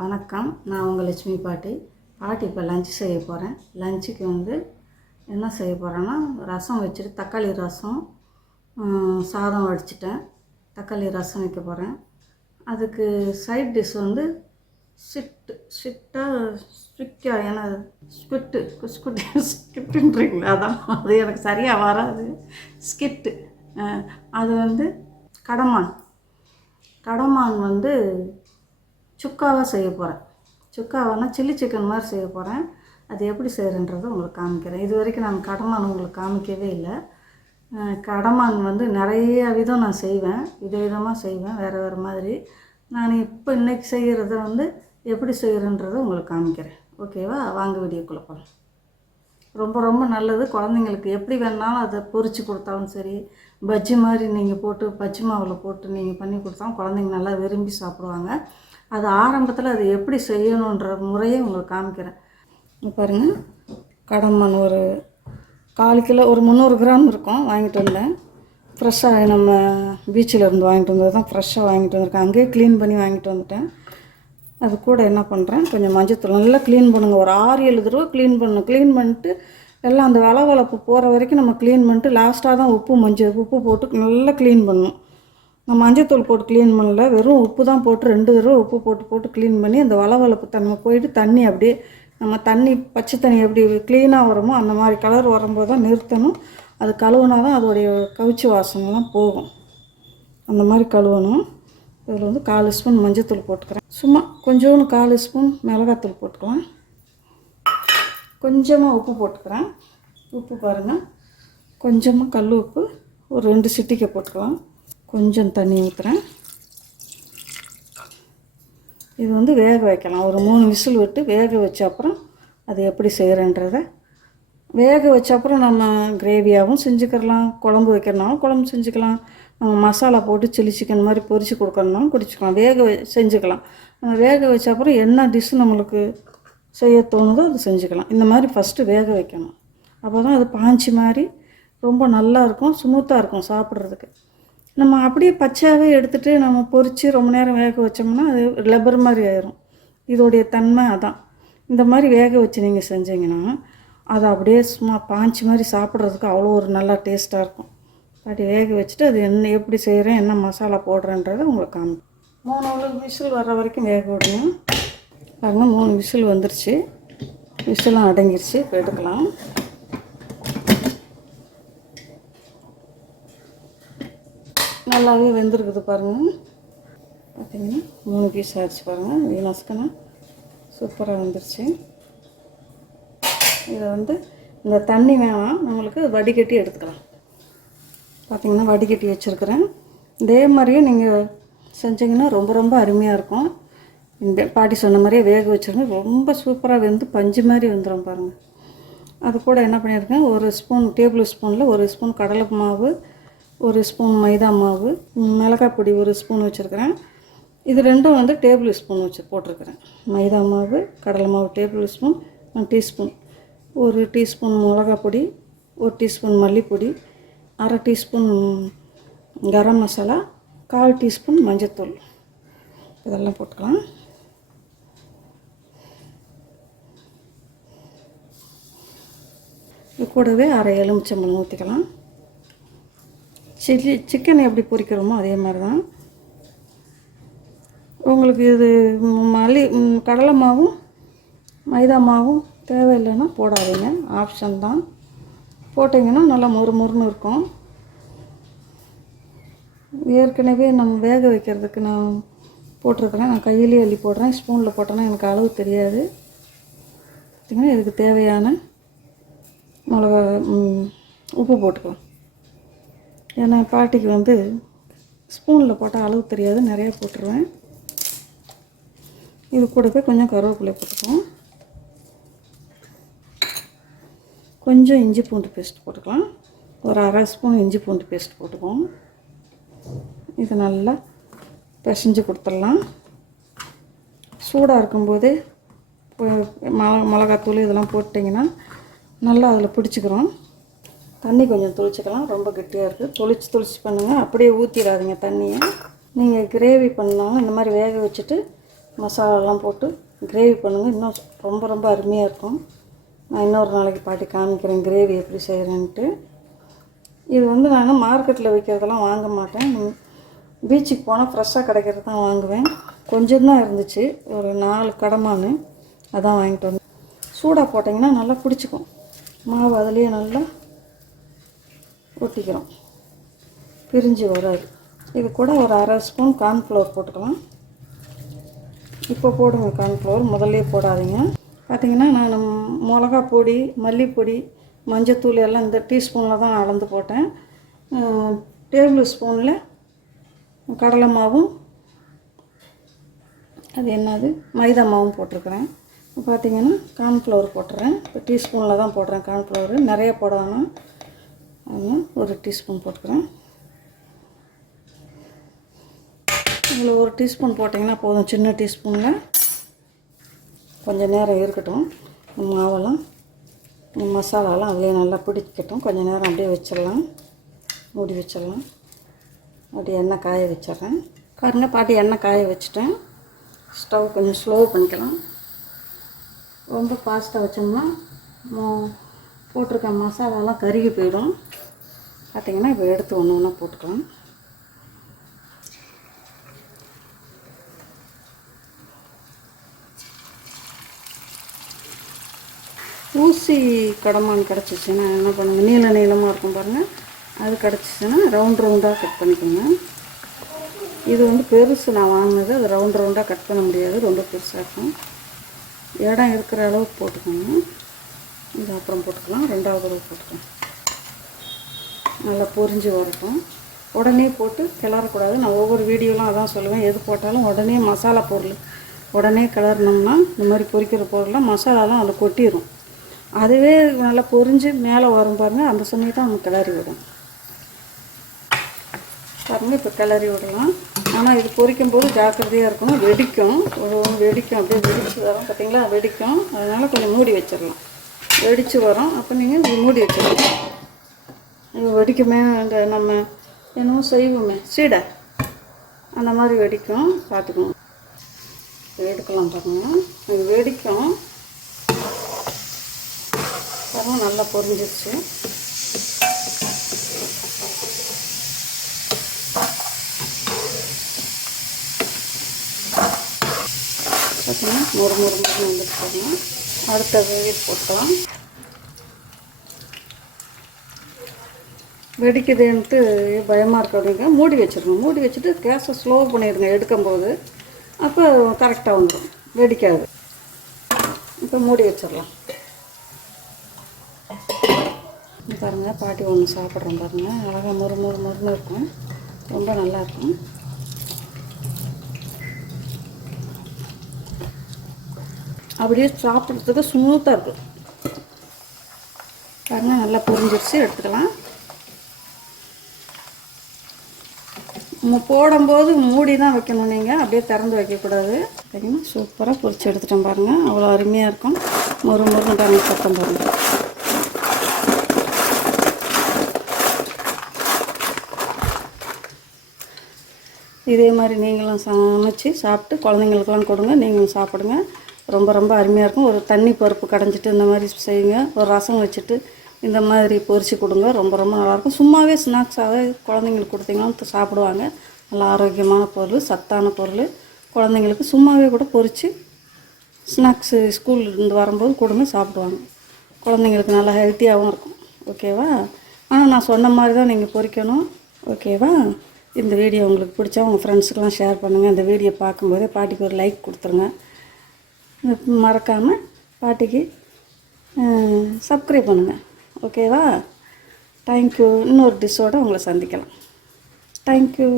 வணக்கம். நான் உங்கள் லட்சுமி பாட்டி. பாட்டி இப்போ லஞ்சு செய்ய போகிறேன் லஞ்சுக்கு வந்து என்ன செய்ய போகிறேன்னா ரசம் வச்சுட்டு தக்காளி ரசம் சாதம் வடிச்சிட்டேன். தக்காளி ரசம் வைக்க போகிறேன் அதுக்கு சைட் டிஷ் வந்து சிட்டு ஸ்விட்டாக ஸ்விக்கா ஏன்னா ஸ்குட்டு ஸ்குட்டு ஸ்கிட்டுன்றீங்களா அதான். அது எனக்கு சரியாக வராது. ஸ்கிட்டு அது வந்து கடமான். கடமான் வந்து சுக்காவாக செய்ய போகிறேன் சுக்காவானா சில்லி சிக்கன் மாதிரி செய்ய போகிறேன் அது எப்படி செய்கிறேன்றதை உங்களுக்கு காமிக்கிறேன். இது வரைக்கும் நான் கடமான் உங்களுக்கு காமிக்கவே இல்லை. கடமான் வந்து நிறைய விதம் நான் செய்வேன். விதவிதமாக செய்வேன் வேறு வேறு மாதிரி. நான் இப்போ இன்றைக்கி செய்கிறத வந்து எப்படி செய்கிறேன்றதை உங்களுக்கு காமிக்கிறேன். ஓகேவா? வாங்க வீடியோக்குள்ளே போகலாம் ரொம்ப ரொம்ப நல்லது. குழந்தைங்களுக்கு எப்படி வேணாலும் அதை பொறிச்சு கொடுத்தாலும் சரி பஜ்ஜி மாதிரி நீங்கள் போட்டு பஜ்ஜி மாவில் போட்டு நீங்கள் பண்ணி கொடுத்தாலும் குழந்தைங்க நல்லா விரும்பி சாப்பிடுவாங்க. அது ஆரம்பத்தில் அது எப்படி செய்யணுன்ற முறையை உங்களுக்கு காமிக்கிறேன். பாருங்கள் கடம்பன் ஒரு கால் கிலோ ஒரு முந்நூறு கிராம் இருக்கும். வாங்கிட்டு வந்தேன். ஃப்ரெஷ்ஷாக நம்ம பீச்சில் இருந்து வாங்கிட்டு வந்தது தான் ஃப்ரெஷ்ஷாக வாங்கிட்டு வந்திருக்கேன். அங்கேயே க்ளீன் பண்ணி வாங்கிட்டு வந்துட்டேன். அது கூட என்ன பண்ணுறேன் கொஞ்சம் மஞ்சத்தூள் நல்லா க்ளீன் பண்ணுங்கள் ஒரு ஆறு ஏழு தடவை க்ளீன் பண்ணணும். க்ளீன் பண்ணிட்டு எல்லாம் அந்த வளவளப்பு போகிற வரைக்கும் நம்ம க்ளீன் பண்ணிட்டு லாஸ்ட்டாக தான் உப்பு மஞ்சள் உப்பு போட்டு நல்லா க்ளீன் பண்ணணும். நான் மஞ்சத்தூள் போட்டு க்ளீன் பண்ணல. வெறும் உப்பு தான் போட்டு ரெண்டு தடவை உப்பு போட்டு போட்டு க்ளீன் பண்ணி அந்த வளவளப்பு தன்மை போயிட்டு தண்ணி அப்படியே நம்ம தண்ணி பச்சை தண்ணி எப்படி க்ளீனாக வருமோ அந்த மாதிரி கலர் வரும்போது தான் நிறுத்தணும். அது கழுவுனா தான் அதோடைய கவிச்சி வாசனைலாம் போகும். அந்த மாதிரி கழுவணும். இதில் வந்து கால் ஸ்பூன் மஞ்சத்தூள் போட்டுக்கிறேன். சும்மா கொஞ்சோண்டு கால் ஸ்பூன் மிளகாத்தூள் போட்டுக்கலாம். கொஞ்சமாக உப்பு போட்டுக்கிறேன். உப்பு பாருங்கள் கொஞ்சமாக கல் உப்பு ஒரு ரெண்டு சிட்டிக்கை போட்டுக்கலாம். கொஞ்சம் தண்ணி ஊற்றுறேன் இது வந்து வேக வைக்கலாம். ஒரு மூணு விசில் விட்டு வேக வச்ச அப்புறம் அது எப்படி செய்கிறன்றத வேக வச்ச அப்புறம் நம்ம கிரேவியாகவும் செஞ்சுக்கிறலாம் குழம்பு வைக்கிறனாலும் குழம்பு செஞ்சுக்கலாம். நம்ம மசாலா போட்டு சில்லி சிக்கன் மாதிரி பொரித்து கொடுக்கறனாலும் குடிச்சுக்கலாம். வேக செஞ்சுக்கலாம். நம்ம வேக வச்ச அப்புறம் என்ன டிஷ்ஷு நம்மளுக்கு செய்ய தோணுதோ அது செஞ்சுக்கலாம். இந்த மாதிரி ஃபஸ்ட்டு வேக வைக்கணும். அப்போ தான் அது பாஞ்சி மாதிரி ரொம்ப நல்லா இருக்கும் ஸ்மூத்தாக இருக்கும் சாப்பிட்றதுக்கு. நம்ம அப்படியே பச்சையாகவே எடுத்துகிட்டு நம்ம பொரித்து ரொம்ப நேரம் வேக வச்சோம்னா அது லெபர் மாதிரி ஆயிரும். இதோடைய தன்மை அதான். இந்த மாதிரி வேக வச்சு நீங்கள் செஞ்சீங்கன்னா அது அப்படியே சும்மா பாஞ்சு மாதிரி சாப்பிட்றதுக்கு அவ்வளோ ஒரு நல்லா டேஸ்ட்டாக இருக்கும். அப்படி வேக வச்சுட்டு அது என்ன எப்படி செய்கிறேன் என்ன மசாலா போடுறேன்றதை உங்களுக்கு காமி மூணு விசில் வர்ற வரைக்கும் வேக விடணும் பாருங்கள் மூணு விசில் வந்துருச்சு. விசிலாம் அடங்கிருச்சு. இப்போ எடுக்கலாம். நல்லாவே வெந்திருக்குது பாருங்கள் பார்த்தீங்கன்னா மூணு பீஸ் ஆச்சு பாருங்கள் வீணாஸ்கனா சூப்பராக வந்துருச்சு. இதை வந்து இந்த தண்ணி வேணாம். நம்மளுக்கு வடிகட்டி எடுத்துக்கலாம். பார்த்தீங்கன்னா வடிகட்டி வச்சுருக்கிறேன். இதே மாதிரியே நீங்கள் செஞ்சீங்கன்னா ரொம்ப ரொம்ப அருமையாக இருக்கும். இந்த பாட்டி சொன்ன மாதிரியே வேக வச்சிருங்க. ரொம்ப சூப்பராக வெந்து பஞ்சு மாதிரி வந்துடும் பாருங்கள் அது கூட என்ன பண்ணியிருக்கேன்? ஒரு ஸ்பூன் டேபிள் ஸ்பூனில் ஒரு ஸ்பூன் கடலை மாவு ஒரு ஸ்பூன் மைதா மாவு மிளகாய் பொடி ஒரு ஸ்பூன் வச்சுருக்கிறேன். இது ரெண்டும் வந்து டேபிள் ஸ்பூன் வச்சு போட்டிருக்கிறேன். மைதா மாவு கடலை மாவு டேபிள் ஸ்பூன் டீஸ்பூன். ஒரு டீஸ்பூன் மிளகாய் பொடி ஒரு டீஸ்பூன் மல்லிப்பொடி அரை டீஸ்பூன் கரம் மசாலா கால் டீஸ்பூன் மஞ்சத்தூள். இதெல்லாம் போட்டுக்கலாம். இது கூடவே அரை எலுமிச்சம்பழம் ஊற்றிக்கலாம் சில்லி சிக்கன் எப்படி பொரிக்கிறோமோ அதே மாதிரி தான் உங்களுக்கு இது மல்லி கடலை மாவும் மைதா மாவும் தேவையில்லைன்னா போடாதீங்க. ஆப்ஷன் தான். போட்டிங்கன்னா நல்லா மொறு மொறுன்னு இருக்கும். ஏற்கனவே நம்ம வேக வைக்கிறதுக்கு நான் போட்டிருக்கிறேன் நான் கையிலேயே அள்ளி போடுறேன். ஸ்பூனில் போட்டேன்னா எனக்கு அளவு தெரியாது. பார்த்திங்கன்னா இதுக்கு தேவையான மிளகா உப்பு போட்டுக்கலாம். ஏன்னா பாட்டிக்கு வந்து ஸ்பூனில் போட்டால் அளவு தெரியாது நிறையா போட்டுருவேன். இது கூடவே கொஞ்சம் கருவேப்பிலை போட்டுக்குவோம் கொஞ்சம் இஞ்சி பூண்டு பேஸ்ட் போட்டுக்கலாம். ஒரு அரை ஸ்பூன் இஞ்சி பூண்டு பேஸ்ட் போட்டுக்குவோம். இது நல்லா பிசைஞ்சு கொடுத்துடலாம். சூடாக இருக்கும்போதே மிளகாத்தூள் இதெல்லாம் போட்டிங்கன்னா நல்லா அதில் பிடிச்சிக்கிறோம். தண்ணி கொஞ்சம் தொளிச்சிக்கலாம். ரொம்ப கெட்டியாக இருக்குது தொளிச்சு தொளிச்சு பண்ணுங்கள் அப்படியே ஊற்றிடாதீங்க தண்ணியை. நீங்கள் கிரேவி பண்ணாலும் இந்த மாதிரி வேக வச்சுட்டு மசாலாலாம் போட்டு கிரேவி பண்ணுங்கள் இன்னும் ரொம்ப ரொம்ப அருமையாக இருக்கும். நான் இன்னொரு நாளைக்கு பாட்டி காமிக்கிறேன் கிரேவி எப்படி செய்கிறேன்ட்டு இது வந்து நான் மார்க்கெட்டில் விற்கிறதெல்லாம் வாங்க மாட்டேன். பீச்சுக்கு போனால் ஃப்ரெஷ்ஷாக கிடைக்கிறது தான் வாங்குவேன். கொஞ்சம் தான் இருந்துச்சு. ஒரு நாலு கடமான்னு அதான் வாங்கிட்டு வந்தேன். சூடாக போட்டிங்கன்னா நல்லா பிடிச்சிக்கும். மாவு அதுலேயே நல்லா கொட்டிக்கிறோம் பிரிஞ்சு வராது. இது கூட ஒரு அரை ஸ்பூன் கார்ன்ஃப்ளவர் போட்டுக்கலாம். இப்போ போடுங்க கார்ன்ஃப்ளவர் முதல்லே போடாதீங்க. பார்த்தீங்கன்னா நான் மிளகா பொடி மல்லிப்பொடி மஞ்சத்தூள் எல்லாம் இந்த டீஸ்பூனில் தான் அளந்து போட்டேன். டேபிள் ஸ்பூனில் கடலை மாவும் அது என்னது? மைதா மாவும் போட்டிருக்கிறேன். பார்த்தீங்கன்னா கார்ன்ஃப்ளவர் போட்டுறேன். இப்போ டீஸ்பூனில் தான் போடுறேன் கார்ன்ஃப்ளவர் நிறைய போட அதையும் ஒரு டீஸ்பூன் போட்டுக்கிறேன். இதில் ஒரு டீஸ்பூன் போட்டிங்கன்னா போதும் சின்ன டீஸ்பூனில். கொஞ்சம் நேரம் இருக்கட்டும் மாவெல்லாம் இந்த மசாலாலாம் அதிலே நல்லா பிடிக்கட்டும். கொஞ்சம் நேரம் அப்படியே வச்சிடலாம் மூடி வச்சிடலாம். அப்படியே எண்ணெய் காய வச்சிட்றேன். பாருங்க பாட்டி எண்ணெய் காய வச்சுட்டேன். ஸ்டவ் கொஞ்சம் ஸ்லோ பண்ணிக்கலாம். ரொம்ப ஃபாஸ்ட்டாக வச்சோம்னா போட்டிருக்க மசாலாலாம் கருகி போயிடும். பார்த்தீங்கன்னா இப்போ எடுத்து ஒன்று ஒன்றா போட்டுக்கலாம். ஊசி கடமான் கிடச்சிச்சின்னா என்ன பண்ணுங்கள் நீள நீளமாக இருக்கும் பாருங்கள் அது கிடச்சிச்சின்னா ரவுண்ட் ரவுண்டாக கட் பண்ணிக்கோங்க. இது வந்து பெருசு. நான் வாங்கினது அது ரவுண்ட் ரவுண்டாக கட் பண்ண முடியாது. ரொம்ப பெருசாக இருக்கும். இடம் இருக்கிற அளவுக்கு போட்டுக்கோங்க. இது அப்புறம் போட்டுக்கலாம். ரெண்டாவது அளவு போட்டுக்கலாம். நல்லா பொரிஞ்சு வரட்டும். உடனே போட்டு கிளறக்கூடாது. நான் ஒவ்வொரு வீடியோலாம் அதான் சொல்லுவேன். எது போட்டாலும் உடனே மசாலா பொருள். உடனே கிளறினோம்னா இந்த மாதிரி பொரிக்கிற பொருள்லாம் மசாலாலாம் அதில் கொட்டிடும் அதுவே நல்லா பொரிஞ்சு மேலே வரும் பாருங்கள் அந்த சமயம் தான் நம்ம கிளறி விடும். பாருங்கள் இப்போ கிளறி விடலாம். ஆனால் இது பொரிக்கும் போது ஜாக்கிரதையாக இருக்கணும். வெடிக்கும். வெடிக்கும். அப்படியே வெடிச்சு வரும். பார்த்தீங்களா வெடிக்கும். அதனால் கொஞ்சம் மூடி வச்சிடலாம் வெடித்து வரும். அப்போ நீங்கள் இது மூடி வச்சிடலாம் இது வெடிக்குமே அந்த நம்ம என்னமோ செய்வோமே சீடை. அந்த மாதிரி வெடிக்கும். பார்த்துக்கணும். எடுக்கலாம் பாருங்க. இது வெடிக்கும். பாருங்க நல்லா பொரிஞ்சிருச்சு. பார்த்தீங்கன்னா முறு மொறு மொறு வந்துருக்காங்க அடுத்த வேலையை போட்டோம் வெடிக்குதுன்ட்டு பயமாக இருக்கு மூடி வச்சிடணும். மூடி வச்சுட்டு கேஸை ஸ்லோ பண்ணிடுங்க எடுக்கும்போது. அப்போ கரெக்டாக வந்துடும் வெடிக்காது. இப்போ மூடி வச்சிடலாம். பாருங்கள் பாட்டி ஒன்று சாப்பிட்றோம் பாருங்கள் அழகாக மொறு மொறு மொறுன்னு இருக்கும். ரொம்ப நல்லா இருக்கும். அப்படியே சாப்பிட்றதுக்கு ஸ்மூத்தாக இருக்கும். பாருங்க நல்லா பொரிஞ்சிருச்சு. எடுத்துக்கலாம். போடும்போது மூடி தான் வைக்கணும் நீங்கள் அப்படியே திறந்து வைக்கக்கூடாது. பார்த்தீங்கன்னா சூப்பராக பொரிச்சு எடுத்துட்டோம் பாருங்கள் அவ்வளோ அருமையாக இருக்கும். மொறு மொறு பாருங்க சத்தம் பாருங்கள் இதே மாதிரி நீங்களும் சமைச்சு சாப்பிட்டு குழந்தைங்களுக்கெல்லாம் கொடுங்க. நீங்களும் சாப்பிடுங்க. ரொம்ப ரொம்ப அருமையாக இருக்கும். ஒரு தண்ணி பருப்பு கடைஞ்சிட்டு இந்த மாதிரி செய்யுங்க. ஒரு ரசம் வச்சுட்டு இந்த மாதிரி பொரிச்சு கொடுங்க. ரொம்ப ரொம்ப நல்லாயிருக்கும். சும்மாவே ஸ்நாக்ஸாகவே குழந்தைங்களுக்கு கொடுத்தீங்கன்னா சாப்பிடுவாங்க. நல்ல ஆரோக்கியமான பொருள் சத்தான பொருள். குழந்தைங்களுக்கு சும்மாவே கூட பொரித்து ஸ்நாக்ஸு ஸ்கூல்லேருந்து வரும்போது கொடுங்க சாப்பிடுவாங்க. குழந்தைங்களுக்கு நல்லா ஹெல்த்தியாகவும் இருக்கும். ஓகேவா? ஆனால் நான் சொன்ன மாதிரி தான் நீங்கள் பொரிக்கணும் ஓகேவா? இந்த வீடியோ உங்களுக்கு பிடிச்சா உங்கள் ஃப்ரெண்ட்ஸுக்கெலாம் ஷேர் பண்ணுங்கள் இந்த வீடியோ பார்க்கும்போதே பாட்டிக்கு ஒரு லைக் கொடுத்துருங்க. மறக்காமல் பாட்டிக்கு சப்ஸ்கிரைப் பண்ணுங்கள் ஓகேவா? தேங்க்யூ இன்னொரு டிஷ்ஷோடு உங்களை சந்திக்கலாம். தேங்க்யூ